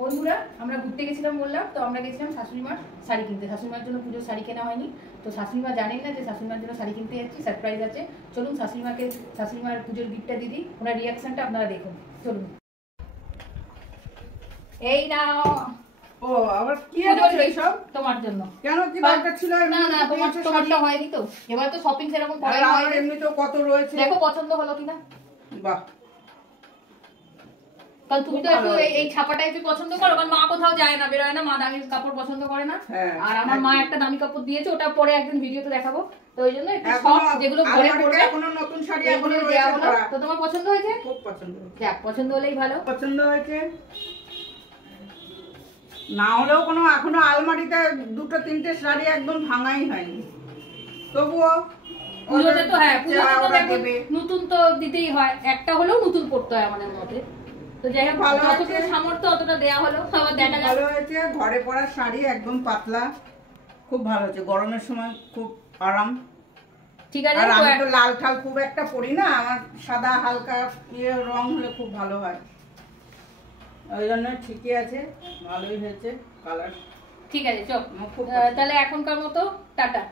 বন্ধুরা আমরা ঘুরতে গেছিলাম বললাম, তো আমরা গেছিলাম শাশুড়িমার শাড়ি কিনতে। শাশুড়িমার জন্য পুজোর শাড়ি কেনা হয়নি, তো শাশুড়িমা জানেন না যে শাশুড়িমার জন্য শাড়ি কিনতে যাচ্ছি, সারপ্রাইজ আছে। চলুন শাশুড়িমার পুজোর গিফটটা দিদি, ওনার রিয়াকশনটা আপনারা দেখুন। চলুন। এই নাও। ও আবার কি আছে এইসব? তোমার জন্য। কেন কি দরকার ছিল? না না, তোমারটা হয়নি তো, এবার তো শপিং সেরকম করা হয়নি। এমনি তো কত রয়েছে, দেখো পছন্দ হলো কিনা। বাহ, কারণ তুমি তো একটু এই ছাপা টাইপের পছন্দ করো, কারণ মা কোথাও যায় না, বেরোয় না, মা দামি কাপড় পছন্দ করে না। আর আমার মা একটা দামি কাপড় দিয়েছে, ওটা পরে একদিন ভিডিওতে দেখাবো। তো ওই জন্য একটু সফট যেগুলো ঘরে পরবে, কোনো নতুন শাড়ি এগুলো দেয়া হলো। তো তোমার পছন্দ হয়েছে? খুব পছন্দ হয়েছে। যাক, পছন্দ হলেই ভালো। পছন্দ হয়েছে না হলেও কোনো, এখনো আলমারিতে দুটো তিনটে শাড়ি একদম ভাঙাই হয়নি, তবুও পুজোতে তো হ্যাঁ, পুজোতে তো নতুন তো দিতেই হয়, একটা হলেও নতুন পড়তে হয় আমাদের মতে। তো যাই হোক, যতটা সামর্থ্য অতটা দেয়া হলো। আবার দেখা ভালো হয়েছে, ঘরে পরার শাড়ি একদম পাতলা, খুব ভালো হয়েছে, গরমের সময় খুব আরাম। ঠিক আছে। আর আমি তো লাল ঠাল খুব একটা পরি না, আমার সাদা হালকা রং হলে খুব ভালো হয়, ওই জন্য ঠিকই আছে, ভালোই হয়েছে কালার। ঠিক আছে, চল তাহলে এখনকার মতো টাটা।